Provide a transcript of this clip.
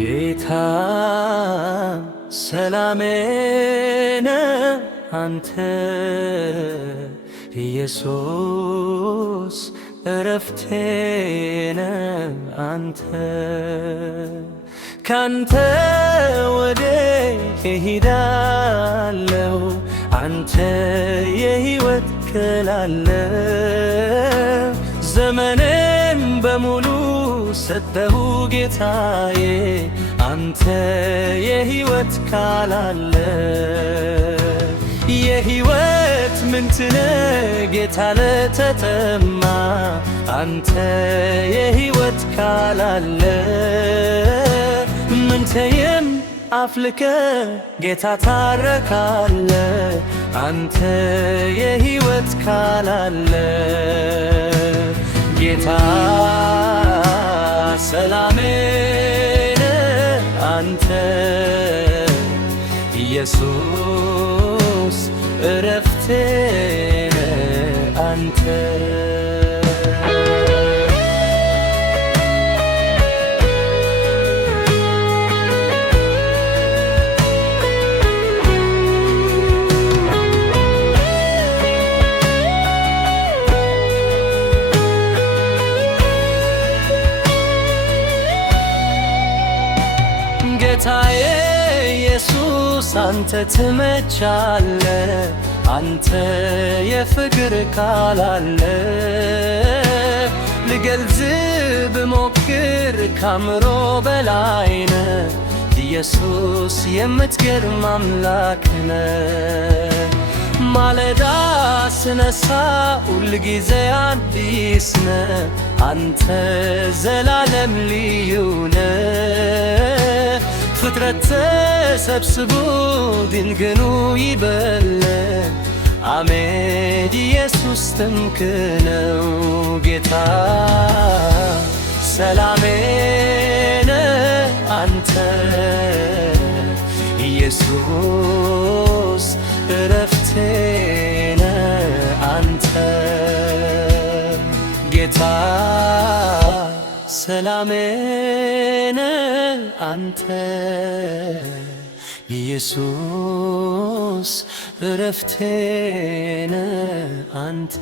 ጌታ ሰላሜ ነህ አንተ ኢየሱስ እረፍቴ ነህ አንተ ካንተ ወዴት እሄዳለሁ አንተ የሕይወት ቃል አለ ዘመኔን በሙሉ ሰጠሁ ጌታዬ አንተ የሕይወት ቃል አለ የሕይወት ምንጭ ነህ ጌታ ለተጠማ አንተ የሕይወት ቃል አለ ምንቴን አፍልቀህ ጌታ ታረካለህ አንተ የሕይወት ቃል አለ ጌታ ሰላሜ ነህ አንተ ኢየሱስ እረፍቴ ነህ አንተ ጌታዬ ኢየሱስ አንተ ትመቻለህ አንተ የፍቅር ቃል አለ ልገልጽህ ብሞክር ካምሮ በላይ ነህ ኢየሱስ የምትገርም አምላክ ነህ ማለዳ ስነሳ ሁል ጊዜ አዲስ ነህ አንተ ዘላለም ልዩ ነህ ፍጥረት ተሰብስቦ ድንግኑ ይበል አሜን ኢየሱስ ትምክ ነው ጌታ ሰላሜ ነህ አንተ ኢየሱስ እረፍቴ ነህ አንተ ጌታ ሰላሜ ነህ አንተ ኢየሱስ እረፍቴ ነህ አንተ